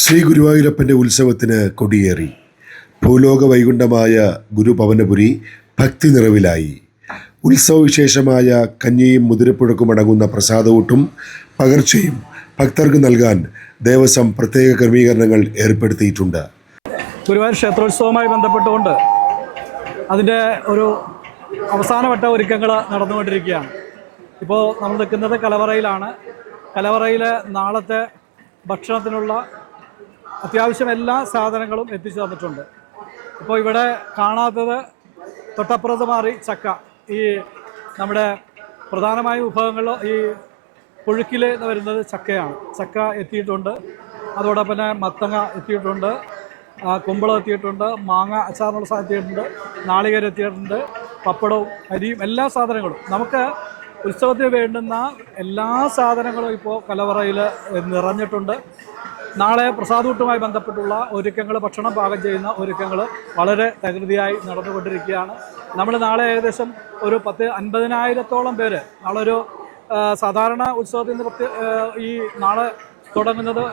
ശ്രീ ഗുരുവായൂരപ്പൻ്റെ ഉത്സവത്തിന് കൊടിയേറി. ഭൂലോക വൈകുണ്ഠമായ ഗുരുഭവനപുരി ഭക്തി നിറവിലായി. ഉത്സവവിശേഷമായ കഞ്ഞിയും മുതിരപ്പുഴക്കും അടങ്ങുന്ന പ്രസാദഊട്ടും പകർച്ചയും ഭക്തർക്ക് നൽകാൻ ദേവസ്വം പ്രത്യേക ക്രമീകരണങ്ങൾ ഏർപ്പെടുത്തിയിട്ടുണ്ട്. ഗുരുവായൂർ ക്ഷേത്രോത്സവവുമായി ബന്ധപ്പെട്ടുകൊണ്ട് അതിൻ്റെ ഒരു അവസാനവട്ട ഒരുക്കങ്ങൾ നടന്നുകൊണ്ടിരിക്കുകയാണ്. ഇപ്പോൾ നമ്മൾ നിൽക്കുന്നത് കലവറയിലാണ്. കലവറയിൽ നാളത്തെ ഭക്ഷണത്തിനുള്ള അത്യാവശ്യം എല്ലാ സാധനങ്ങളും എത്തിച്ചു തന്നിട്ടുണ്ട്. ഇപ്പോൾ ഇവിടെ കാണാത്തത് തൊട്ടപ്പുറത്ത് മാറി ചക്ക. ഈ നമ്മുടെ പ്രധാനമായ വിഭവങ്ങൾ ഈ പുഴുക്കിൽ വരുന്നത് ചക്കയാണ്. ചക്ക എത്തിയിട്ടുണ്ട്. അതോടൊപ്പം തന്നെ മത്തങ്ങ എത്തിയിട്ടുണ്ട്, കുമ്പളം എത്തിയിട്ടുണ്ട്, മാങ്ങ അച്ചാറിനുള്ള സാധനം എത്തിയിട്ടുണ്ട്, നാളികേരം എത്തിയിട്ടുണ്ട്, പപ്പടവും അരിയും എല്ലാ സാധനങ്ങളും നമുക്ക് ഉത്സവത്തിന് വേണ്ടുന്ന എല്ലാ സാധനങ്ങളും ഇപ്പോൾ കലവറയിൽ നിറഞ്ഞിട്ടുണ്ട്. നാളെ പ്രസാദൂട്ടുമായി ബന്ധപ്പെട്ടുള്ള ഒരുക്കങ്ങൾ, ഭക്ഷണം പാകം ചെയ്യുന്ന ഒരുക്കങ്ങൾ വളരെ തകൃതിയായി നടന്നുകൊണ്ടിരിക്കുകയാണ്. നമ്മൾ നാളെ ഏകദേശം ഒരു 50,000-ഓളം പേര് നാളെ ഒരു സാധാരണ ഉത്സവത്തിന് ഈ നാളെ തുടങ്ങുന്നത്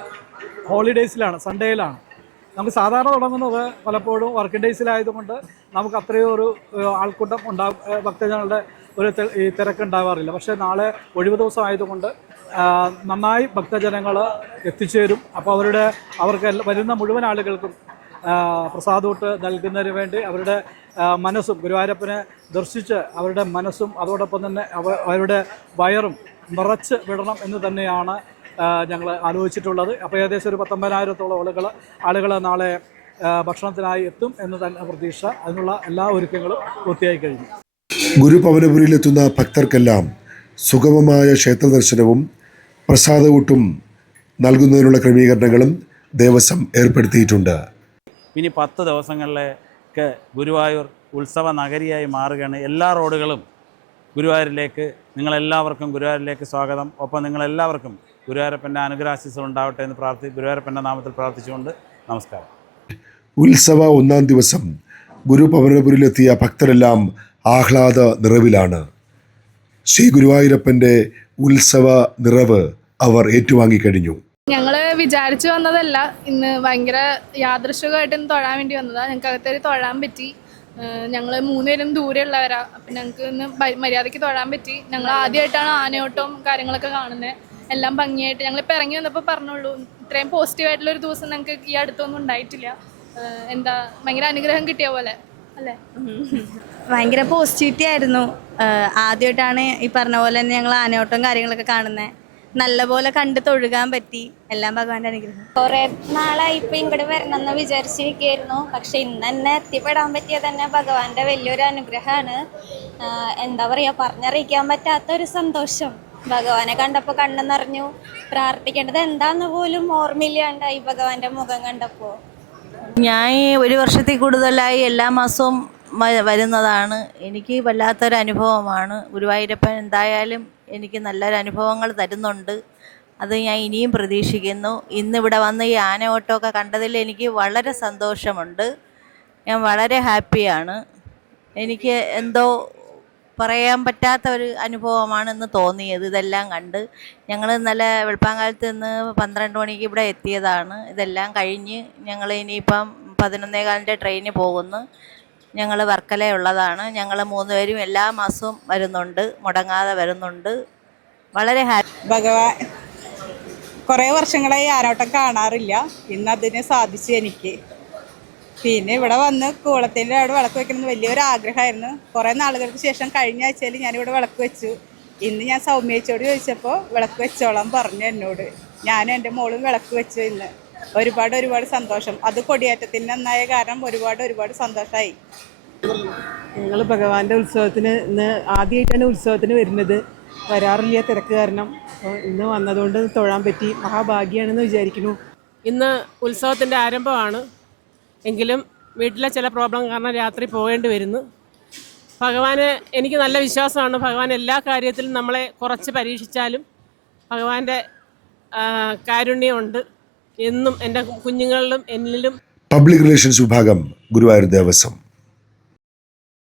ഹോളിഡേയ്സിലാണ്, സൺഡേയിലാണ്. നമുക്ക് സാധാരണ തുടങ്ങുന്നത് പലപ്പോഴും വർക്കിംഗ് ഡേയ്സിലായതുകൊണ്ട് നമുക്ക് അത്രയും ഒരു ആൾക്കൂട്ടം ഭക്തജനങ്ങളുടെ ഒരു തിരക്കുണ്ടാവാറില്ല. പക്ഷേ നാളെ ഒഴിവ് ദിവസം ആയതുകൊണ്ട് നന്നായി ഭക്തജനങ്ങൾ എത്തിച്ചേരും. അപ്പോൾ അവർക്ക് വരുന്ന മുഴുവൻ ആളുകൾക്കും പ്രസാദൂട്ട് നൽകുന്നതിന് വേണ്ടി അവരുടെ മനസ്സും ഗുരുവായൂരപ്പനെ ദർശിച്ച് അവരുടെ മനസ്സും അതോടൊപ്പം തന്നെ അവരുടെ വയറും നിറച്ച് വിടണം എന്ന് തന്നെയാണ് ഞങ്ങൾ ആലോചിച്ചിട്ടുള്ളത്. അപ്പോൾ ഏകദേശം ഒരു 19,000-ഓളം ആളുകൾ നാളെ ഭക്ഷണത്തിനായി എത്തും എന്ന് തന്നെ പ്രതീക്ഷ. അതിനുള്ള എല്ലാ ഒരുക്കങ്ങളും പൂർത്തിയായി കഴിഞ്ഞു. ഗുരുഭവനപുരിയിലെത്തുന്ന ഭക്തർക്കെല്ലാം സുഗമമായ ക്ഷേത്ര ദർശനവും പ്രസാദഊട്ടും നൽകുന്നതിനുള്ള ക്രമീകരണങ്ങളും ദേവസ്വം ഏർപ്പെടുത്തിയിട്ടുണ്ട്. ഇനി 10 ദിവസങ്ങളിലേക്ക് ഗുരുവായൂർ ഉത്സവ നഗരിയായി മാറുകയാണ്. എല്ലാ റോഡുകളും ഗുരുവായൂരിലേക്ക്, നിങ്ങളെല്ലാവർക്കും ഗുരുവായൂരിലേക്ക് സ്വാഗതം. ഒപ്പം നിങ്ങളെല്ലാവർക്കും ഗുരുവായൂരപ്പൻ്റെ അനുഗ്രഹാശിസ്സുകൾ ഉണ്ടാവട്ടെ എന്ന് ഗുരുവായൂരപ്പൻ്റെ നാമത്തിൽ പ്രാർത്ഥിച്ചുകൊണ്ട് നമസ്കാരം. ഉത്സവ 1-ാം ദിവസം ഗുരുഭവനപുരിയിലെത്തിയ ഭക്തരെല്ലാം ആഹ്ലാദ നിറവിലാണ്. ശ്രീ ഗുരുവായൂരപ്പൻ്റെ ഉത്സവ നിറവ് അവർ ഏറ്റുവാങ്ങിക്കഴിഞ്ഞു. ഞങ്ങൾ വിചാരിച്ചു വന്നതല്ല, ഇന്ന് ഭയങ്കര യാദൃശ്ചികമായിട്ട് ഇന്ന് തൊഴാൻ വേണ്ടി വന്നതാണ്. ഞങ്ങൾക്ക് അകത്തേക്ക് തൊഴാൻ പറ്റി. ഞങ്ങൾ 3 പേരും ദൂരെയുള്ളവരാ. അപ്പം ഞങ്ങൾക്ക് ഇന്ന് മര്യാദയ്ക്ക് തൊഴാൻ പറ്റി. ഞങ്ങൾ ആദ്യമായിട്ടാണ് ആനയോട്ടവും കാര്യങ്ങളൊക്കെ കാണുന്നത്. എല്ലാം ഭംഗിയായിട്ട് ഞങ്ങളിപ്പോൾ ഇറങ്ങി വന്നപ്പോൾ പറഞ്ഞുള്ളൂ, ഇത്രയും പോസിറ്റീവായിട്ടുള്ളൊരു ദിവസം ഞങ്ങൾക്ക് ഈ അടുത്തൊന്നും ഉണ്ടായിട്ടില്ല. എന്താ ഭയങ്കര അനുഗ്രഹം കിട്ടിയ പോലെ അല്ലേ? ഭയങ്കര പോസിറ്റിവിറ്റി ആയിരുന്നു. ആദ്യമായിട്ടാണ് ഈ പറഞ്ഞ പോലെ തന്നെ ഞങ്ങൾ ആനയോട്ടവും കാര്യങ്ങളൊക്കെ കാണുന്നത്. നല്ലപോലെ കണ്ട് തൊഴുകാൻ പറ്റി. എല്ലാം ഭഗവാന്റെ അനുഗ്രഹം. കുറേ നാളായി ഇപ്പം ഇങ്ങോട്ട് വരണമെന്ന് വിചാരിച്ചിരിക്കുകയായിരുന്നു. പക്ഷെ ഇന്ന് തന്നെ എത്തിപ്പെടാൻ പറ്റിയത് തന്നെ ഭഗവാന്റെ വലിയൊരു അനുഗ്രഹമാണ്. എന്താ പറയുക, പറഞ്ഞറിയിക്കാൻ പറ്റാത്തൊരു സന്തോഷം. ഭഗവാനെ കണ്ടപ്പോൾ കണ്ണു നിറഞ്ഞു. പ്രാർത്ഥിക്കേണ്ടത് എന്താന്ന് പോലും ഓർമ്മയില്ലാണ്ടായി ഭഗവാന്റെ മുഖം കണ്ടപ്പോൾ. ഞാൻ 1 വർഷത്തിൽ കൂടുതലായി എല്ലാ മാസവും വരുന്നതാണ്. എനിക്ക് വല്ലാത്തൊരു അനുഭവമാണ്. ഗുരുവായൂരപ്പൻ എന്തായാലും എനിക്ക് നല്ലൊരു അനുഭവങ്ങൾ തരുന്നുണ്ട്. അത് ഞാൻ ഇനിയും പ്രതീക്ഷിക്കുന്നു. ഇന്നിവിടെ വന്ന് ഈ ആനയോട്ടമൊക്കെ കണ്ടതിൽ എനിക്ക് വളരെ സന്തോഷമുണ്ട്. ഞാൻ വളരെ ഹാപ്പിയാണ്. എനിക്ക് എന്തോ പറയാൻ പറ്റാത്ത ഒരു അനുഭവമാണ് ഇന്ന് തോന്നിയത്. ഇതെല്ലാം കണ്ട് ഞങ്ങൾ ഇന്നലെ വെളുപ്പാങ്കാലത്ത് നിന്ന് 12 മണിക്ക് ഇവിടെ എത്തിയതാണ്. ഇതെല്ലാം കഴിഞ്ഞ് ഞങ്ങൾ ഇനിയിപ്പം 11:15 ട്രെയിനിന് പോകുന്നു. ഞങ്ങൾ വർക്കലയുള്ളതാണ്. ഞങ്ങൾ 3 പേരും എല്ലാ മാസവും വരുന്നുണ്ട്, മുടങ്ങാതെ വരുന്നുണ്ട്. വളരെ ഹാപ്പി. ഭഗവാൻ കുറേ വർഷങ്ങളായി ആനോട്ടം കാണാറില്ല. ഇന്ന് അതിന് സാധിച്ചു എനിക്ക്. പിന്നെ ഇവിടെ വന്ന് കൂളത്തിൻ്റെ അവിടെ വിളക്ക് വെക്കണമെന്ന് വലിയൊരു ആഗ്രഹമായിരുന്നു. കുറേ നാളുകൾക്ക് ശേഷം കഴിഞ്ഞ ആഴ്ചയിൽ ഞാനിവിടെ വിളക്ക് വെച്ചു. ഇന്ന് ഞാൻ സൗമ്യച്ചോട് ചോദിച്ചപ്പോൾ വിളക്ക് വെച്ചോളാം പറഞ്ഞു എന്നോട്. ഞാനും എൻ്റെ മോളും വിളക്ക് വെച്ചു. ഇന്ന് ഒരുപാട് സന്തോഷം. അത് കൊടിയേറ്റത്തിന് നന്നായ കാരണം ഒരുപാട് സന്തോഷമായി. ഞങ്ങൾ ഭഗവാന്റെ ഉത്സവത്തിന് ഇന്ന് ആദ്യമായിട്ടാണ് ഉത്സവത്തിന് വരുന്നത്. വരാറില്ല തിരക്ക് കാരണം. ഇന്ന് വന്നതുകൊണ്ട് തൊഴാൻ പറ്റി. മഹാഭാഗ്യമാണെന്ന് വിചാരിക്കുന്നു. ഇന്ന് ഉത്സവത്തിൻ്റെ ആരംഭമാണ്. എങ്കിലും വീട്ടിലെ ചില പ്രോബ്ലം കാരണം രാത്രി പോകേണ്ടി വരുന്നു. ഭഗവാന് എനിക്ക് നല്ല വിശ്വാസമാണ്. ഭഗവാൻ എല്ലാ കാര്യത്തിലും നമ്മളെ കുറച്ച് പരീക്ഷിച്ചാലും ഭഗവാന്റെ കാരുണ്യമുണ്ട് എന്നും എൻ്റെ കുഞ്ഞുങ്ങളിലും എന്നിലും. പബ്ലിക് റിലേഷൻസ് വിഭാഗം, ഗുരുവായൂർ ദേവസ്വം.